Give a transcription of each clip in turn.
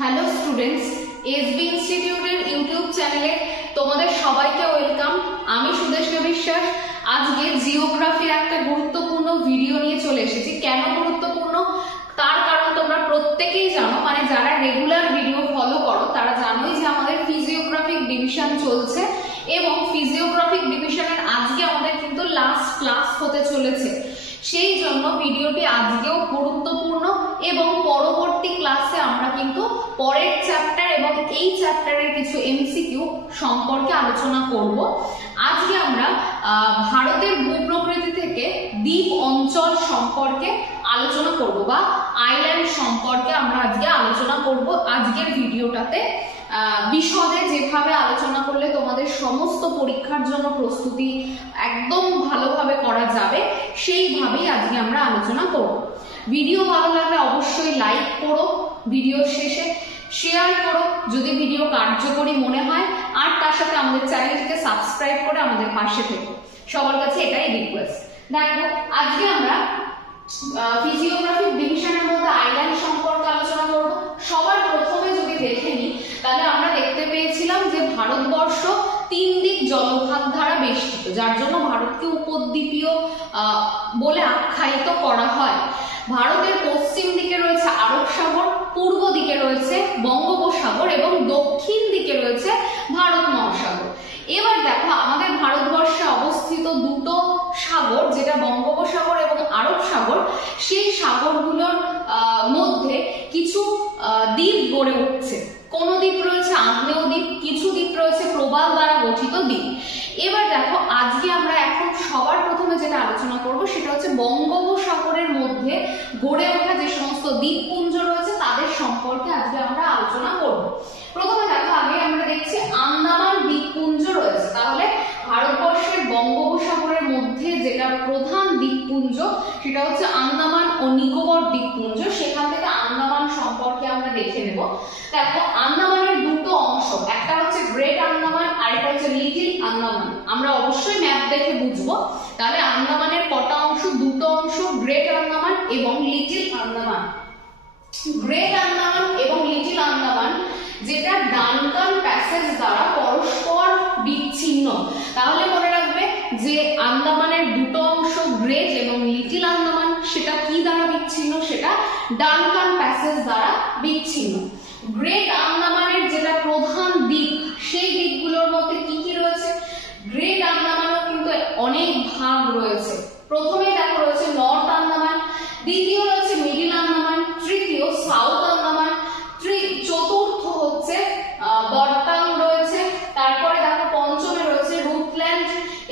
Hello students, SB ইনস্টিটিউটের YouTube চ্যানেলে তোমাদের সবাইকে ওয়েলকাম। আমি সুদেশনা বিশ্বাস। আজকে জিওগ্রাফির একটা গুরুত্বপূর্ণ ভিডিও নিয়ে চলে এসেছি। কেন গুরুত্বপূর্ণ তার কারণ তোমরা প্রত্যেকেই জানো, মানে যারা রেগুলার ভিডিও ফলো করো তারা জানোই যে আমাদের ফিজিওগ্রাফিক ডিভিশন চলছে এবং ফিজিওগ্রাফিক ডিভিশনের আজকে আমাদের কিন্তু লাস্ট ক্লাস হতে চলেছে। সেই জন্য ভিডিওটি আজকেও গুরুত্বপূর্ণ এবং পরবর্তী ক্লাসে আমরা কিন্তু পরের চ্যাপ্টার এবং এই চ্যাপ্টারের কিছু এমসিকিউ সম্পর্কে আলোচনা করব। আজকে আমরা ভারতের ভূপ্রকৃতি থেকে দ্বীপ অঞ্চল সম্পর্কে আলোচনা করব বা আইল্যান্ড সম্পর্কে আমরা আজকে আলোচনা করব। আজকের ভিডিওটাতে বিশদে যেভাবে আলোচনা করলে তোমাদের সমস্ত পরীক্ষার জন্য প্রস্তুতি একদম ভালোভাবে করা যাবে সেইভাবেই আজকে আমরা আলোচনা করব। ভিডিও ভালো লাগলে অবশ্যই লাইক করো, ভিডিও শেষে শেয়ার করো যদি ভিডিও কার্যকরী মনে হয়, আর তার সাথে আমাদের চ্যানেলটিকে সাবস্ক্রাইব করে আমাদের পাশে থেকো। সবার কাছে এটাই রিকোয়েস্ট। দেখো, আজকে আমরা ফিজিওগ্রাফিক ডিভিশনের মধ্যে আইল্যান্ড সম্পর্কে আলোচনা করব। সবার প্রথমে যদি দেখে নিই তাহলে আমরা দেখতে পেয়েছিলাম যে ভারতবর্ষ 3 দিক জলভাগ দ্বারা বেষ্টিত, যার জন্য ভারতকে উপদ্বীপীয় বলে আখ্যায়িত করা হয়। ভারতের পশ্চিম দিকে রয়েছে আরব সাগর, পূর্ব দিকে রয়েছে বঙ্গোপসাগর এবং দক্ষিণ দিকে রয়েছে ভারত মহাসাগর। এবার দেখো, আমাদের ভারতবর্ষে অবস্থিত দুটো সাগর, যেটা বঙ্গোপসাগর এবং আরব সাগর, সেই সাগরগুলোর মধ্যে কিছু দ্বীপ গড়ে উঠছে। কোন দ্বীপ রয়েছে? আগ্নেয় দ্বীপ, কিছু দ্বীপ রয়েছে প্রবাল দ্বারা গঠিত দ্বীপ। এবার দেখো, আজকে আমরা এখন সবার প্রথমে যেটা আলোচনা করব সেটা হচ্ছে বঙ্গোপসাগরের মধ্যে গড়ে ওঠা যে সমস্ত দ্বীপপুঞ্জ রয়েছে তাদের সম্পর্কে আজকে আমরা আলোচনা করব। প্রথমে দেখো, আগে আমরা দেখছি আন্দামান দ্বীপপুঞ্জ রয়েছে। তাহলে ভারতবর্ষের বঙ্গোপসাগরের মধ্যে যেটা প্রধান দ্বীপপুঞ্জ সেটা হচ্ছে আন্দামান ও নিকোবর দ্বীপপুঞ্জ। সেখান থেকে আন্দামান সম্পর্কে আমরা দেখে নেব। দেখো, আন্দামানের দুটো অংশ, একটা হচ্ছে গ্রেট আন্দামান আর একটা হচ্ছে লিটল আন্দামান। আমরা অবশ্যই ম্যাপ দেখে বুঝবো। তাহলে আন্দামানের কটা অংশ? দুটো অংশ, গ্রেট আন্দামান এবং লিটল আন্দামান। গ্রেট আন্দামান এবং লিটল আন্দামান যেটা ডানকান প্যাসেজ দ্বারা পরস্পর বিচ্ছিন্ন। তাহলে মনে রাখবে যে আন্দামানের দুটো অংশ গ্রেট এবং লিটল আন্দামান সেটা কি দ্বারা বিচ্ছিন্ন? সেটা ডানকান প্যাসেজ দ্বারা বিচ্ছিন্ন। গ্রেট আন্দামানের যেটা প্রধান দ্বীপ, সেই দ্বীপগুলোর মধ্যে কি কি রয়েছে? গ্রেট আন্দামানও কিন্তু অনেক ভাগ রয়েছে। প্রথমে দেখো রয়েছে নর্থ আন্দামান, দ্বিতীয় রয়েছে মিডল আন্দামান, তৃতীয় সাউথ আন্দামান, চতুর্থ হচ্ছে বর্তাং রয়েছে, তারপরে দেখো পঞ্চমে রয়েছে রুটল্যান্ড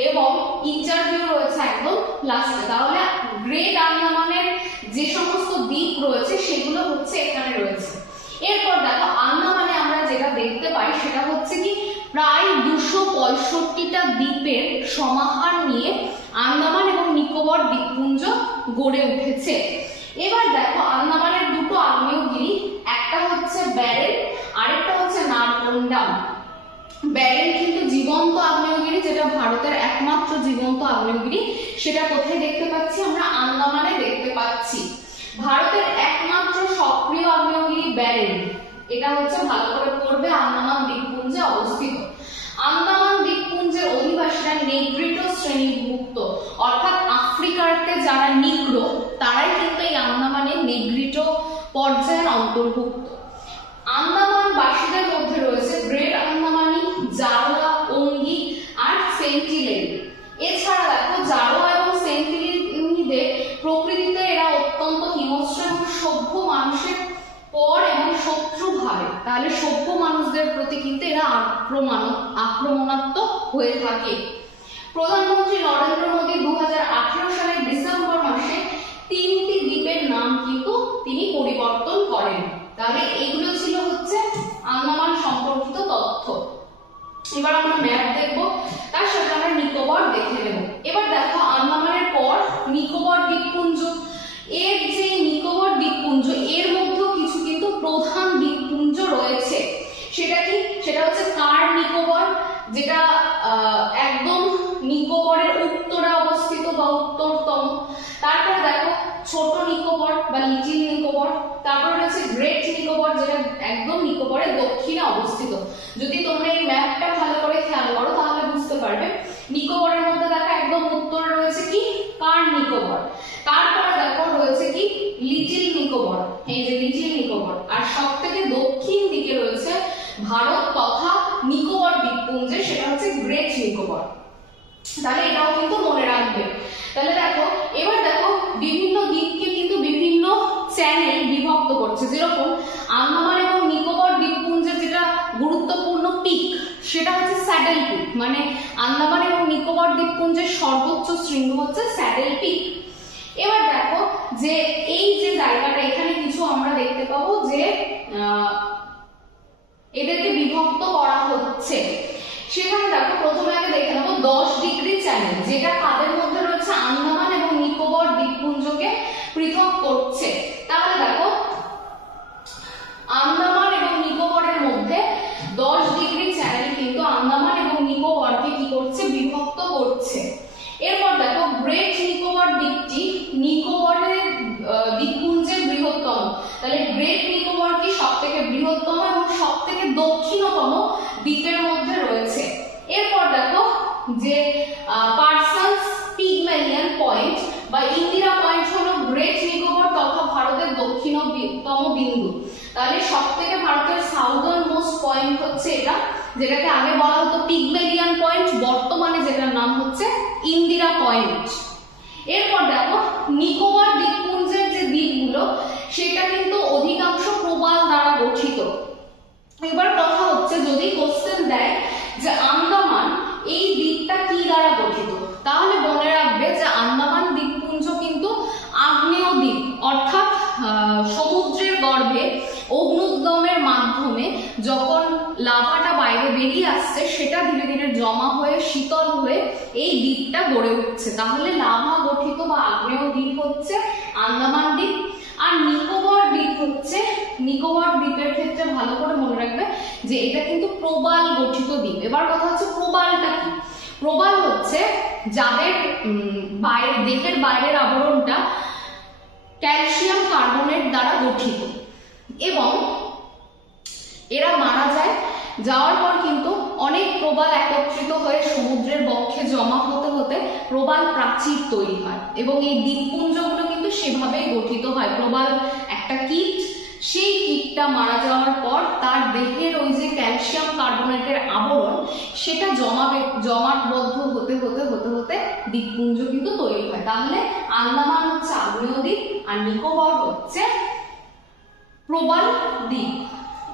এবং ইন্টারভিউ রয়েছে একদম লাস্টে। তাহলে গ্রেট আন্দামানের যে সমস্ত দ্বীপ রয়েছে সেগুলো হচ্ছে এখানে রয়েছে। এরপর দেখো, আন্দামানে আমরা যেটা দেখতে পাই সেটা হচ্ছে কি প্রায় 265টা দ্বীপের সমাহার নিয়ে আন্দামান এবং নিকোবর দ্বীপপুঞ্জ গড়ে উঠেছে। এবার দেখো, আন্দামানের দুটো আগ্নেয়গিরি, একটা হচ্ছে ব্যারেল আরেকটা হচ্ছে নারকন্ডাম। ব্যারেল কিন্তু জীবন্ত আগ্নেয়গিরি, যেটা ভারতের একমাত্র জীবন্ত আগ্নেয়গিরি। সেটা কোথায় দেখতে পাচ্ছি? আমরা আন্দামানে দেখতে পাচ্ছি। ভারতের একমাত্র সক্রিয় আগ্নেয়গিরি ব্যারেল, এটা হচ্ছে ভালো করে পড়বে, আন্দামান দ্বীপপুঞ্জে অবস্থিত। আন্দামান দ্বীপপুঞ্জের অধিবাসীরা নেগ্রিটো শ্রেণীভুক্ত, অর্থাৎ আফ্রিকাতে যারা নিগ্রো তারাই কিন্তু এই আন্দামানের নেগ্রিটো পর্যায়ের অন্তর্ভুক্ত। আন্দামান বাসীদের মধ্যে রয়েছে গ্রেট আন্দামানি, জারোয়া, ওঙ্গি আর সেন্টিনেলি। এছাড়া দেখো, জারোয়া এবং সেন্টিনেলিদের প্রকৃতিতে এরা অত্যন্ত হিংস্র এবং সভ্য মানুষের পর এবং শত্রু ভাবে। তাহলে সভ্য মানুষদের প্রতি কিন্তু এরা আক্রমণাত্মক হয়ে থাকে। প্রধানমন্ত্রী নরেন্দ্র মোদী 2018 সালের ডিসেম্বর মাসে 3টি দ্বীপের নাম কিন্তু তিনি পরিবর্তন করেন। তাহলে এগুলো ছিল হচ্ছে আন্দামান সম্পর্কিত তথ্য। এবার আমরা ম্যাপ দেখব, তার সাথে আমরা নিকোবর দেখে নেব। এবার দেখো, আন্দামানের পর নিকোবর দ্বীপপুঞ্জ। এর যে নিকোবর দ্বীপপুঞ্জ, এর মধ্যেও কিছু কিন্তু প্রধান দ্বীপপুঞ্জ রয়েছে। সেটা কি? সেটা হচ্ছে কার নিকোবর, যেটা একদম নিকোবরের উত্তরে অবস্থিত বা উত্তরতম। তারপরে দেখো ছোট নিকোবর বা লিটল নিকোবর, তারপর রয়েছে গ্রেট নিকোবর যেটা একদম নিকোবরের দক্ষিণে অবস্থিত। যদি তোমরা এই ম্যাপটা ভালো করে খেয়াল করো তাহলে বুঝতে পারবে। নিকোবরের মধ্যে দেখো একদম উত্তরে রয়েছে কি কার নিকোবর, তারপরে দেখো রয়েছে কি লিটল নিকোবর, এই যে লিটল নিকোবর, আর সবথেকে দক্ষিণ দিকে রয়েছে ভারত তথা নিকোবর দ্বীপপুঞ্জে, সেটা হচ্ছে গ্রেট নিকোবর। তাহলে এটাও কিন্তু মনে রাখবে। তাহলে দেখো এবার দেখো বিভিন্ন দ্বীপকে কিন্তু বিভিন্ন চ্যানেল বিভক্ত করছে, যেরকম আন্দামান এবং নিকোবর দ্বীপপুঞ্জের যেটা গুরুত্বপূর্ণ পিক সেটা হচ্ছে স্যাডেল পিক, মানে আন্দামান এবং নিকোবর দ্বীপপুঞ্জের সর্বোচ্চ শৃঙ্গ হচ্ছে স্যাডেল পিক। এবার দেখো যে এই যে জায়গাটা এখানে কিছু আমরা দেখতে পাবো যে এদেরকে বিভক্ত করা হচ্ছে। সেখানে দেখো প্রথমে আগে দেখে নেবো 10 ডিগ্রি চ্যানেল, যেটা কাদের মধ্যে রয়েছে আন্দামান এবং নিকোবর দ্বীপপুঞ্জকে পৃথক করছে। তাহলে দেখো আন্দামান এবং নিকোবরের মধ্যে 10 ডিগ্রি চ্যানেল কিন্তু আন্দামান এবং নিকোবরকে কি করছে বিভক্ত করছে। এরপর দেখো গ্রেট নিকোবর দ্বীপটি নিকোবরের দ্বীপপুঞ্জের বৃহত্তম, তাহলে গ্রেট নিকোবর কি সবথেকে বৃহত্তম এবং সবথেকে দক্ষিণতম দ্বীপের মধ্যে রয়েছে। এরপর দেখো যে পার্সনস পিগমেলিয়ান পয়েন্ট বা ইন্দিরা পয়েন্ট হলো গ্রেট নিকোবর তথা ভারতের দক্ষিণতম বিন্দু। তাহলে সবথেকে ভারতের সাউদার্ন মোস্ট পয়েন্ট হচ্ছে এটা, যেটাকে আগে বলা হতো পিগমেলিয়ান পয়েন্ট, বর্তমানে যেটার নাম হচ্ছে ইন্দিরা পয়েন্ট। এরপর দেখো নিকোবর দ্বীপপুঞ্জের যে দ্বীপগুলো সেটা কিন্তু অধিকাংশ প্রবাল দ্বারা গঠিত। এবার কথা হচ্ছে যদি কোশ্চেন দেয় যে আন্দামান এই দ্বীপটা কি দ্বারা গঠিত, তাহলে মনে রাখবে যে আন্দামান দ্বীপপুঞ্জ কিন্তু আগ্নেয় দ্বীপ, অর্থাৎ সমুদ্রের গর্ভে অগ্নুদ্গমের মাধ্যমে যখন লাভাটা বাইরে বেরিয়ে আসছে সেটা ধীরে ধীরে জমা হয়ে শীতল হয়ে এই দ্বীপটা গড়ে উঠছে। তাহলে লাভা গঠিত বা আগ্নেয় দ্বীপ হচ্ছে আন্দামান দ্বীপ। আর নিকোবর দ্বীপ হচ্ছে, নিকোবর দ্বীপের ক্ষেত্রে ভালো করে মনে রাখবে যে এটা কিন্তু প্রবাল গঠিত দ্বীপ। এবার কথা হচ্ছে প্রবালটা কি, প্রবাল হচ্ছে যাদের দেহের বাইরের আবরণটা ক্যালসিয়াম কার্বনেট দ্বারা গঠিত এবং এরা মারা যায়, যাওয়ার পর কিন্তু অনেক প্রবাল একত্রিত হয়ে সমুদ্রের বক্ষে জমা হতে হতে প্রবাল প্রাচীর তৈরি হয় এবং এই দ্বীপপুঞ্জগুলো কিন্তু সেভাবেই গঠিত হয়। প্রবাল একটা কীট, সেই কীটটা মারা যাওয়ার পর তার দেহের ওই যে ক্যালসিয়াম কার্বনেটের আবরণ সেটা জমাটবদ্ধ হতে হতে হতে হতে দ্বীপপুঞ্জ কিন্তু তৈরি হয়। তাহলে আন্দামান হচ্ছে আগ্নেয় দ্বীপ আর নিকোবর হচ্ছে প্রবাল দ্বীপ।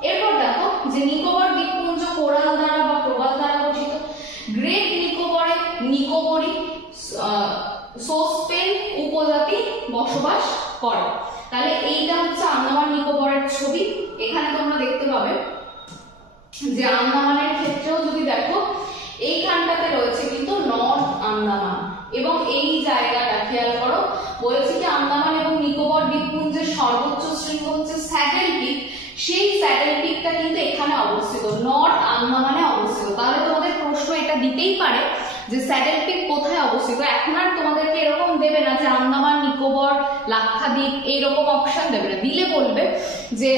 এরপর দেখো যে নিকোবর দ্বীপপুঞ্জ কোরাল দ্বারা বা প্রবাল দ্বারা গঠিত। গ্রেট নিকোবরে নিকোবরি সোসপেন উপজাতি বসবাস করে। তাহলে এইটা হচ্ছে আন্দামান নিকোবরের ছবি। এখানে তোমরা দেখতে পাবে যে আন্দামানের ক্ষেত্রেও যদি দেখো এইখানটাতে রয়েছে কিন্তু নর্থ আন্দামান এবং এই জায়গাটা খেয়াল করো, বলেছি কি আন্দামান এবং নিকোবর দ্বীপপুঞ্জের সর্বোচ্চ শৃঙ্গ হচ্ছে স্যাডেল পিক, সেই স্যাডেল পিকটা কিন্তু এখানে অবস্থিত, নর্থ আন্দামানে অবস্থিত। তাহলে তোমাদের প্রশ্ন এটা দিতেই পারে যে স্যাডেল পিক কোথায় অবস্থিত। এখন আর তোমাদেরকে এরকম দেবে না যে আন্দামান নিকোবর লাক্ষাদ্বীপ এইরকম অপশন দেবে না, দিলে বলবে যে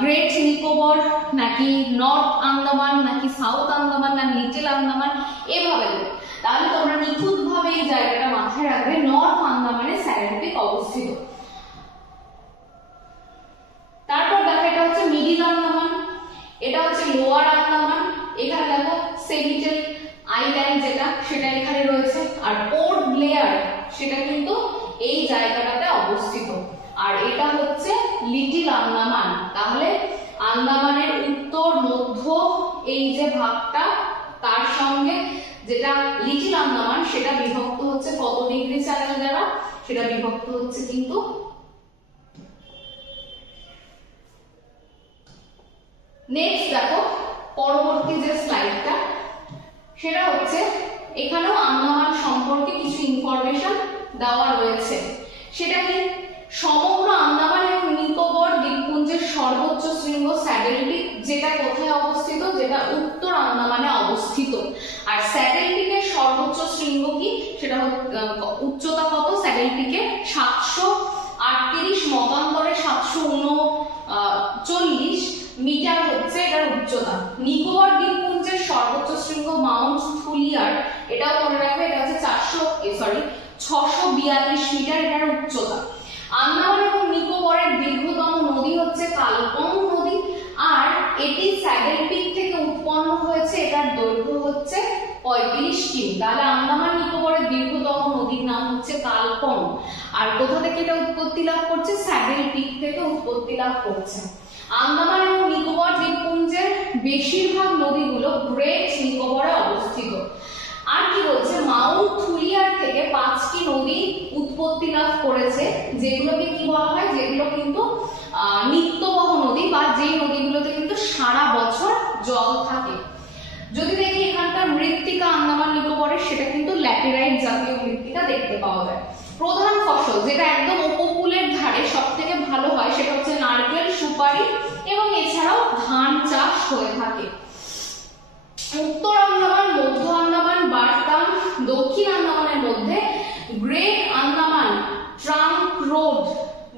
গ্রেট নিকোবর নাকি নর্থ আন্দামান নাকি সাউথ আন্দামান না লিটল আন্দামান, এভাবে দেবে। তাহলে তোমরা নিখুঁত ভাবে এই জায়গাটা মাথায় রাখবে, নর্থ আন্দামানে স্যাডেল পিক অবস্থিত। তারপর দেখো এটা হচ্ছে মিডিল আন্দামান, এটা হচ্ছে লোয়ার আন্দামান। এখানে দেখো সেভিটেল আইল্যান্ড যেটা সেটা এখানে রয়েছে, আর পোর্ট ব্লেয়ার সেটা কিন্তু এই জায়গাটাতে অবস্থিত, আর এটা হচ্ছে লিটল আন্দামান। তাহলে আন্দামানের উত্তর মধ্য এই যে ভাগটা তার সঙ্গে যেটা লিটল আন্দামান সেটা বিভক্ত হচ্ছে কত ডিগ্রি চ্যানেল দ্বারা, সেটা বিভক্ত হচ্ছে কিন্তু নেক্সট দেখো পরবর্তী যে স্লাইডটা সেটা হচ্ছে এখানেও আন্দামান সম্পর্কে কিছু ইনফরমেশন দেওয়া রয়েছে। সেটা কি সমগ্র আন্দামান এবং নিকোবর দ্বীপপুঞ্জের সর্বোচ্চ শৃঙ্গ স্যাডেল পিক, যেটা কোথায় অবস্থিত, যেটা উত্তর আন্দামানে অবস্থিত। আর স্যাডেল পিকের সর্বোচ্চ শৃঙ্গ কি, সেটা উচ্চতা কত স্যাডেল পিকের 738 মতান্তরে 739 40 মিটার হচ্ছে এটার উচ্চতা। নিকোবর দ্বীপপুঞ্জের সর্বোচ্চ শৃঙ্গ মাউন্ট থুলিয়ার, এটাও মনে রাখবে, এটা হচ্ছে 642 মিটার এটার উচ্চতা। আন্দামান এবং নিকোবরের দীর্ঘতম নদী হচ্ছে কালপং নদী, আর এটি স্যাডেল পিক থেকে উৎপন্ন হয়েছে, এটার দৈর্ঘ্য হচ্ছে 35 কিমি। তাহলে আন্দামান নিকোবরের দীর্ঘতম নদীর নাম হচ্ছে কালপং। আর কোথা থেকে এটা উৎপত্তি লাভ করছে? স্যাডেল পিক থেকে উৎপত্তি লাভ করছে। আন্দামান এবং নিকোবর দ্বীপপুঞ্জের বেশিরভাগ নদীগুলো গ্রেট নিকোবরে অবস্থিত। আর কি বলছে, মাউন্ট থুলিয়ার থেকে 5টি নদী উৎপত্তি লাভ করেছে, যেগুলোকে কি বলা হয়, যেগুলো কিন্তু নিত্যবহ নদী, বা যেই নদীগুলোতে কিন্তু সারা বছর জল থাকে। যদি দেখি এখানকার মৃত্তিকা আন্দামান নিকোবরের, সেটা কিন্তু ল্যাটেরাইট জাতীয় মৃত্তিকা দেখতে পাওয়া যায়। প্রধান ফসল যেটা একদম উপকূলের ধারে সব থেকে ভালো হয়, সেটা হচ্ছে নারকেল, সুপারি এবং এছাড়াও ধান চাষ হয়ে থাকে। উত্তর আন্দামান, মধ্য আন্দামান, বার্তাম, দক্ষিণ আন্দামানের মধ্যে গ্রেট আন্দামান ট্রাঙ্ক রোড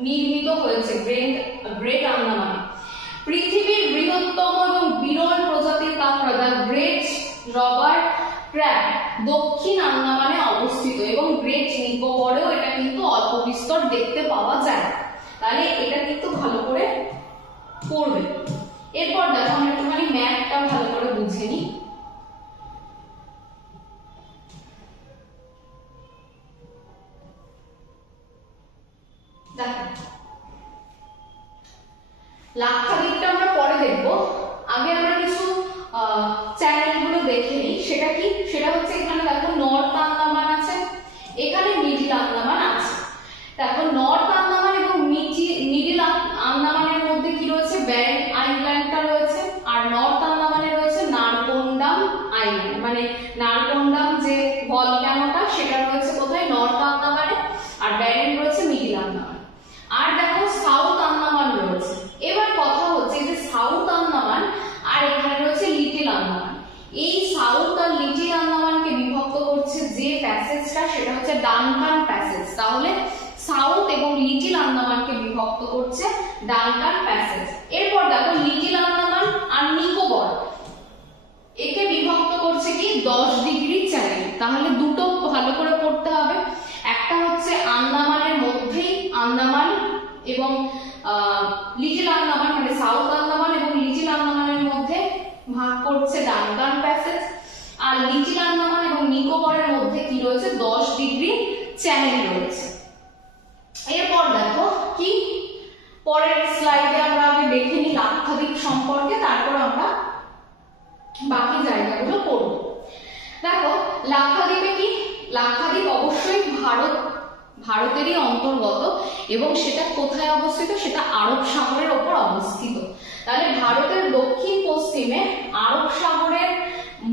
নির্মিত হয়েছে। গ্রেট আন্দামানে পৃথিবীর বৃহত্তম এবং বিরল প্রজাতির কাঁকড়া দ্য গ্রেট রবার্ট ক্র্যাব দক্ষিণ আন্দামানে অবস্থিত, এবং গ্রেট নিকোবরেও এটা কিন্তু অল্প বিস্তর দেখতে পাওয়া যায়। তাহলে এটা কিন্তু ভালো করে পড়বে। এরপর দেখো আমরা একটুখানি ম্যাপটা ভালো করে বুঝে নিই। দেখো লাক্ষাদ্বীপটা আমরা পরে দেখবো, আগে আমরা কিছু চ্যানেলগুলো দেখে নিই। সেটা কি? সেটা হচ্ছে এখানে দেখো নর্থ আন্দামান আছে, এখানে মিডল আন্দামান আছে। দেখো নর্থ আন্দামান এবং মিডল আন্দামানের মধ্যে কি রয়েছে? ব্যারেন আইল্যান্ডটা রয়েছে, আর নর্থ আন্দামানে রয়েছে নারকোন্ডাম আইল্যান্ড, মানে নারকোন্ডাম যে ভলক্যানোটা সেটা রয়েছে কোথায়? নর্থ আন্দামানে, আর ব্যারেন রয়েছে মিডল আন্দামান। আর দেখো সাউথ আন্দামান রয়েছে। এবার কথা হচ্ছে যে সাউথ আন্দামান আর এখানে রয়েছে লিটল আন্দামান। এই সাউথ আর লিটল আন্দামানকে বিভক্ত করছে যে প্যাসেজটা, সেটা হচ্ছে ডানকান প্যাসেজ। তাহলে সাউথ এবং লিটল আন্দামানকে বিভক্ত করছে ডানকান প্যাসেজ। এরপর দেখো লিটল আন্দামান আর নিকোবর, একে বিভক্ত করছে কি? 10 ডিগ্রি চ্যানেল। তাহলে দুটো ভালো করে পড়তে হবে। একটা হচ্ছে আন্দামানের মধ্যেই আন্দামান এবং লিটল আন্দামান, মানে সাউথ আন্দামান এবং লিটল আন্দামানের মধ্যে ভাগ করছে ডানকান প্যাসেজ, আর লিটল আন্দামান এবং নিকোবরের মধ্যে কি রয়েছে? 10 ডিগ্রি চ্যানেল রয়েছে। এরপর দেখো কি পরের স্লাইডে আমরা আগে দেখে নিই লাক্ষাদ্বীপ সম্পর্কে, তারপর আমরা বাকি জায়গাগুলো পড়ব। দেখো লাক্ষাদ্বীপে কি? লাক্ষাদ্বীপ অবশ্যই ভারতেরই অন্তর্গত, এবং সেটা কোথায় অবস্থিত? সেটা আরব সাগরের ওপর অবস্থিত। তাহলে ভারতের দক্ষিণ পশ্চিমে আরব সাগরের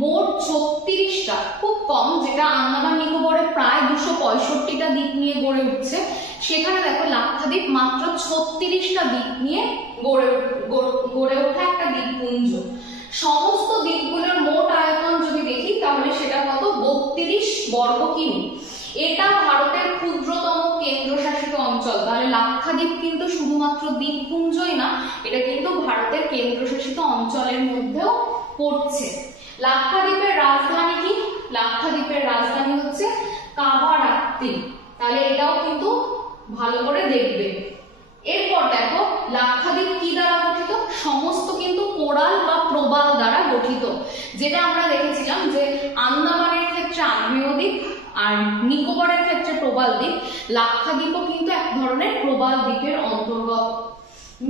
মোট 36টা, খুব কম, যেটা আন্দামান নিকোবরে প্রায় 265টা দ্বীপ নিয়ে গড়ে উঠছে, সেখানে দেখো লাক্ষাদ্বীপ মাত্র 36টা দ্বীপ নিয়ে গড়ে ওঠা একটা দ্বীপপুঞ্জ। সমস্ত দ্বীপগুলোর মোট আয়তন যদি দেখি তাহলে সেটা কত? 32 বর্গ কিমি। এটা ভারতের ক্ষুদ্রতম কেন্দ্রশাসিত অঞ্চল। তাহলে লাক্ষাদ্বীপ কিন্তু শুধুমাত্র দ্বীপপুঞ্জই না, এটা কিন্তু ভারতের কেন্দ্রশাসিত অঞ্চলের মধ্যেও পড়ছে। লাক্ষাদ্বীপের রাজধানী কি? লাক্ষাদ্বীপের রাজধানী হচ্ছে কাভারাত্তি। তাহলে এটাও কিন্তু ভালো করে দেখবে। এরপর দেখো লাক্ষাদ্বীপ কি দ্বারা গঠিত? সমস্ত কিন্তু কোরাল বা প্রবাল দ্বারা গঠিত। যেটা আমরা দেখেছিলাম যে আন্দামানের ক্ষেত্রে আগ্নেয় দ্বীপ আর নিকোবরের ক্ষেত্রে প্রবাল দ্বীপ, লাক্ষাদ্বীপও কিন্তু এক ধরনের প্রবাল দ্বীপের অন্তর্গত।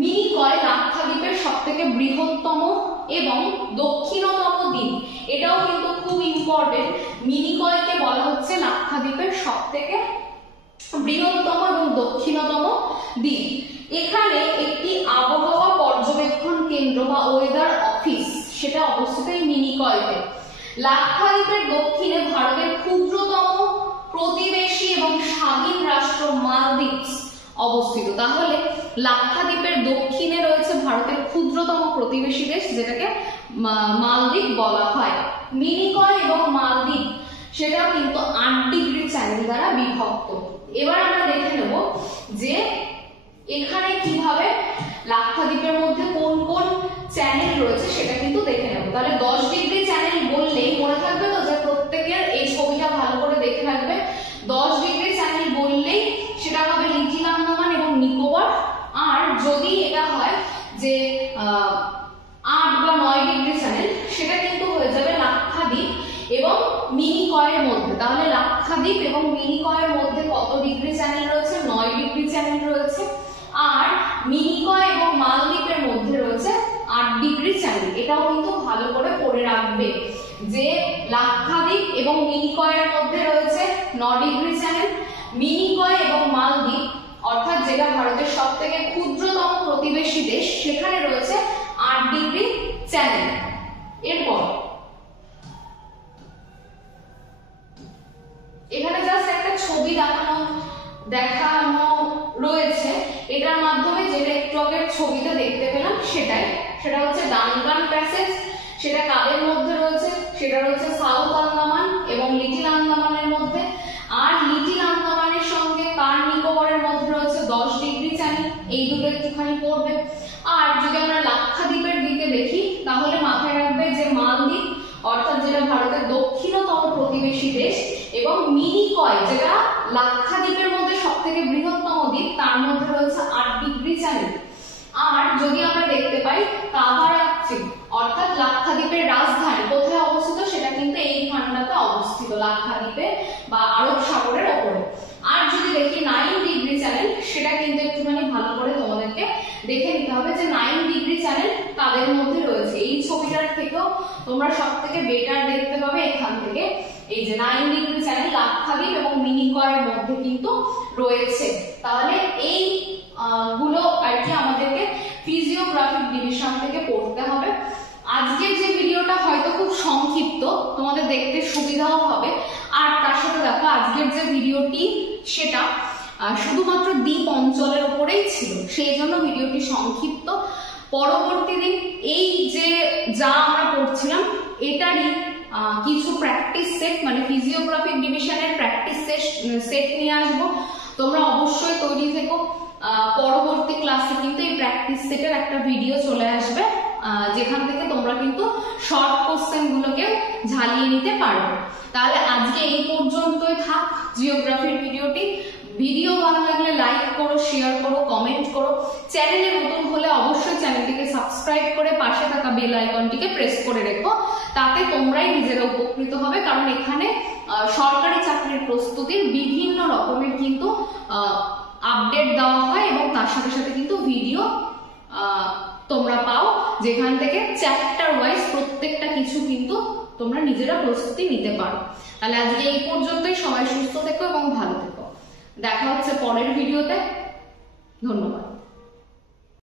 মিনিকয় লাক্ষাদ্বীপের সবথেকে বৃহত্তম এবং দক্ষিণতম দ্বীপ। এটাও কিন্তু খুব ইম্পর্টেন্ট। মিনিকয়কে বলা হচ্ছে লাক্ষাদ্বীপের সবথেকে বৃহত্তম এবং দক্ষিণতম দ্বীপ। এখানে একটি আবহাওয়া পর্যবেক্ষণ কেন্দ্র বা ওয়েদার অফিস, সেটা অবস্থিত এই মিনিকয়তে। লাক্ষাদ্বীপের দক্ষিণে ভারতের ক্ষুদ্রতম প্রতিবেশী এবং স্বাধীন রাষ্ট্র মালদ্বীপ অবস্থিত। তাহলে লাক্ষাদ্বীপের দক্ষিণে রয়েছে ভারতের ক্ষুদ্রতম প্রতিবেশী দেশ, যেটাকে মালদ্বীপ বলা হয়। মিনিকয় এবং মালদ্বীপ সেটা কিন্তু 8 ডিগ্রি চ্যানেল দ্বারা বিভক্ত। এবার আমরা দেখে নেব যে এখানে কিভাবে লাক্ষাদ্বীপের মধ্যে কোন কোন চ্যানেল রয়েছে সেটা কিন্তু দেখে নেব। তাহলে 10 ডিগ্রি চ্যানেল বললেই মনে থাকবে তো যে প্রত্যেকের এই ছবিটা ভালো করে দেখে রাখবে। 10 ডিগ্রি চ্যানেল বললেই সেটা হবে লিটল আন্দামান এবং নিকোবর। আর যদি এটা হয় যে 8 বা 9 ডিগ্রি চ্যানেল, সেটা কিন্তু হয়ে যাবে লাক্ষাদ্বীপ এবং মিনিকয়ের মধ্যে। তাহলে লাক্ষাদ্বীপ এবং মিনিকয়ের মধ্যে কত ডিগ্রি চ্যানেল রয়েছে? 9 ডিগ্রি চ্যানেল রয়েছে। আর মিনিকয় এবং মালদ্বীপের মধ্যে রয়েছে 8 ডিগ্রি চ্যানেল। এটাও কিন্তু ভালো করে পড়ে রাখবে যে লাক্ষাদ্বীপ এবং মিনিকয়ের মধ্যে রয়েছে 9 ডিগ্রি চ্যানেল, মিনিকয় এবং মালদ্বীপ অর্থাৎ যেটা ভারতের সবথেকে ক্ষুদ্রতম প্রতিবেশী দেশ, সেখানে রয়েছে 8 ডিগ্রি চ্যানেল। এরপর এখানে জাস্ট একটা ছবি দেখানো রয়েছে, এটার মাধ্যমে যেটা একটু আগের ছবিতে দেখতে পেলাম সেটা হচ্ছে ডানকান প্যাসেজ। সেটা কাদের মধ্যে রয়েছে? সেটা রয়েছে সাউথ আন্দামান এবং লিটল আন্দামানের মধ্যে। আর লিটল আন্দামানের সঙ্গে কার নিকোবরের মধ্যে রয়েছে 10 ডিগ্রি চ্যানেল। এই দুটো একটুখানি পড়বে। আর যদি আমরা লাক্ষাদ্বীপের দিকে দেখি তাহলে মাথায় রাখবে যে মালদ্বীপ অর্থাৎ যেটা ভারতের দক্ষিণতম প্রতিবেশী দেশ, এবং মিনিকয় যেটা লাক্ষাদ্বীপের মধ্যে সবথেকে বৃহত্তম দ্বীপ, তার মধ্যে রয়েছে 8 ডিগ্রি চ্যানেল। আর যদি আমরা দেখতে পাই কাভারাত্রি অর্থাৎ লাক্ষাদ্বীপের রাজধানী কোথায় অবস্থিত, সেটা কিন্তু এইখানটাতে অবস্থিত, লাক্ষাদ্বীপে বা আরব সাগরের ওপরে। আর যদি দেখি 9 ডিগ্রি চ্যানেল, সেটা কিন্তু একটুখানি ভালো করে তোমাদেরকে দেখে নিতে হবে যে 9 ডিগ্রি চ্যানেল তাদের মধ্যে রয়েছে। এই ছবিটার থেকেও তোমরা সবথেকে বেটার দেখতে পাবে এখান থেকে। এই যে 9 ডিগ্রি চ্যানেল লাক্ষাদ্বীপ এবং মিনিকয়ের মধ্যে কিন্তু রয়েছে। তাহলে এই গুলো আর কি আমাদেরকে ফিজিওগ্রাফিক ডিভিশন থেকে পড়তে হবে। আজকের যে ভিডিওটা হয়তো খুব সংক্ষিপ্ত, তোমাদের দেখতে সুবিধাও হবে। আর তার সাথে দেখো আজকের যে ভিডিওটি সেটা শুধুমাত্র দ্বীপ অঞ্চলের উপরেই ছিল, সেই জন্য ভিডিওটি সংক্ষিপ্ত। পরবর্তী দিন এই যে যা আমরা পড়ছিলাম এটারই কিছু প্র্যাকটিস সেট, মানে ফিজিওগ্রাফিক ডিভিশনের প্র্যাকটিস সেট নিয়ে আসবো। তোমরা অবশ্যই তৈরি থেকো। পরবর্তী ক্লাসে কিন্তু এই প্র্যাকটিস সেটের একটা ভিডিও চলে আসবে, যেখান থেকে তোমরা কিন্তু শর্ট কোশ্চেন গুলোকে ঝালিয়ে নিতে পারবে। তাহলে আজকে এই পর্যন্তই থাক জিওগ্রাফির ভিডিওটি। ভিডিও ভালো লাগলে লাইক করো, শেয়ার করো, কমেন্ট করো। চ্যানেলে নতুন হলে অবশ্যই চ্যানেলটিকে সাবস্ক্রাইব করে পাশে থাকা বেল আইকনটিকে প্রেস করে রেখো, তাতে তোমরাই নিজেরা উপকৃত হবে। কারণ এখানে সরকারি চাকরির প্রস্তুতির বিভিন্ন রকমের কিন্তু আপডেট দেওয়া হয় এবং তার সাথে সাথে কিন্তু ভিডিও তোমরা পাও, যেখান থেকে চ্যাপ্টার ওয়াইজ প্রত্যেকটা কিছু কিন্তু তোমরা নিজেরা প্রস্তুতি নিতে পারো। তাহলে আজকে এই পর্যন্তই। সবাই সুস্থ থেকো এবং ভালো থেকো। দেখা হচ্ছে পরের ভিডিওতে। ধন্যবাদ।